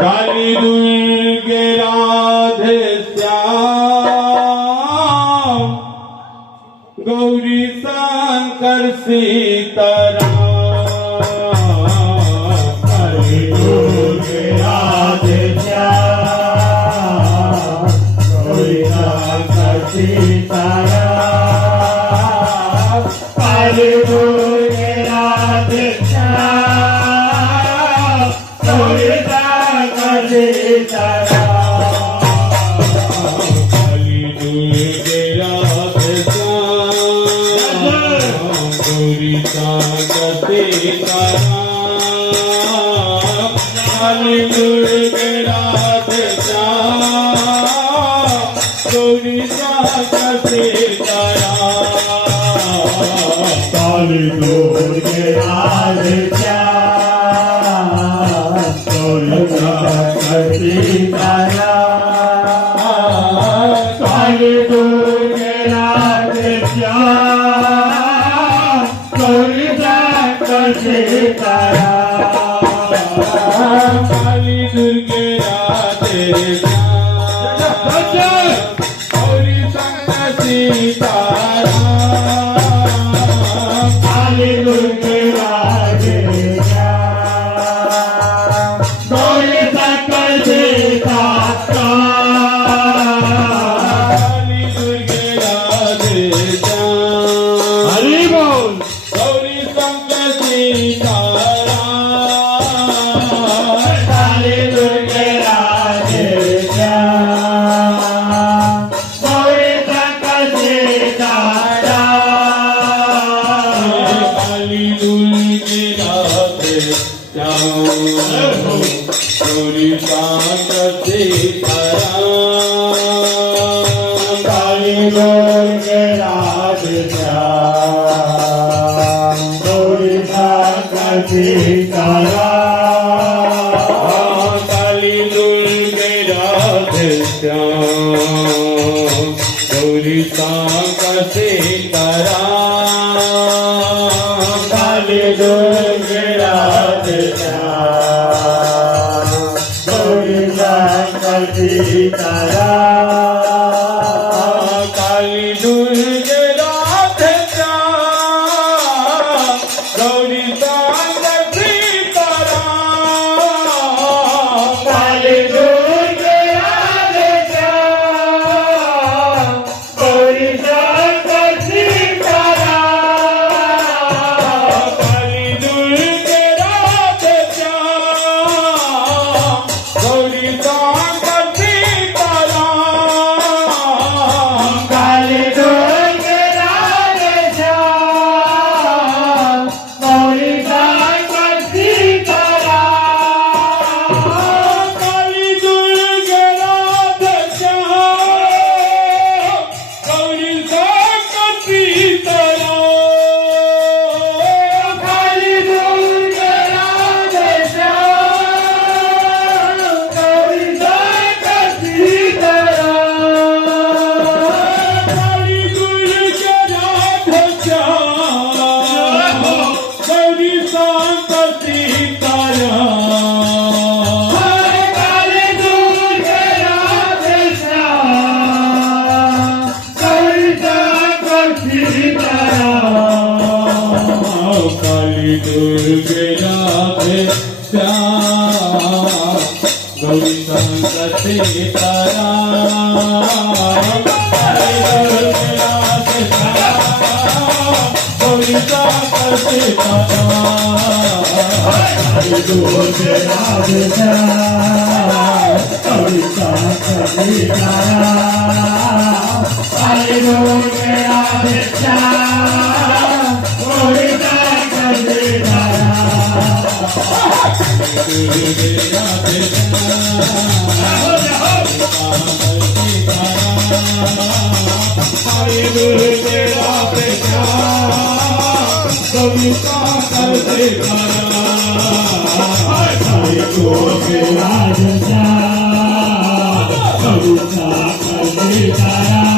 काली दुर्गे राधे श्याम गौरी शंकर सीताराम। काली दुर्गे राधे श्याम गौरी शंकर सीताराम। काली दुर्गे राधे श्याम गौरी शंकर सीताराम। काली दुर्गे राधे श्याम गौरी शंकर सीताराम। काली दुर्गे राधे श्याम गौरी शंकर सीताराम। काली दुर्गे राधे श्याम गौरी शंकर सीताराम। काली दुर्गे राधे श्याम गौरी शंकर सीताराम। काली दुर्गे राधे श्याम गौरी शंकर सीताराम। काली दुर्गे राधे श्याम गौरी शंकर सीताराम। काली दुर्गे राधे श्याम हरि बोल। गौरी शंकर सीताराम। काली दुर्गे राधे श्याम गौरी शंकर सीताराम। काली दुर्गे राधे श्याम गौरी शंकर सीताराम। काली दुर्गे राधे श्याम गौरी शंकर सीताराम। काली दुर्गे राधे श्याम गौरी शंकर सीताराम। काली दुर्गे राधे श्याम गौरी शंकर सीताराम। काली दुर्गे राधे श्याम गौरी शंकर सीताराम। काली दुर्गे राधे श्याम गौरी शंकर सीताराम। काली दुर्गे राधे श्याम गौरी शंकर सीताराम। काली दुर्गे राधे श्याम गौरी शंकर सीताराम। काली दुर्गे राधे श्याम गौरी शंकर सीताराम। काली दुर्गे राधे श्याम गौरी शंकर सीताराम। काली दुर्गे राधे श्याम गौरी शंकर सीताराम। काली दुर्गे राधे श्याम गौरी शंकर सीताराम। काली दुर्गे राधे श्याम गौरी शंकर सीताराम। काली दुर्गे राधे श्याम गौरी शंकर सीताराम। काली दुर्गे राधे श्याम गौरी शंकर सीताराम। काली दुर्गे राधे श्याम गौरी शंकर सीताराम। दुर्गे राधे काली दुर्गे राधे श्याम गौरी शंकर सीताराम। काली दुर्गे राधे श्याम गौरी शंकर सीताराम।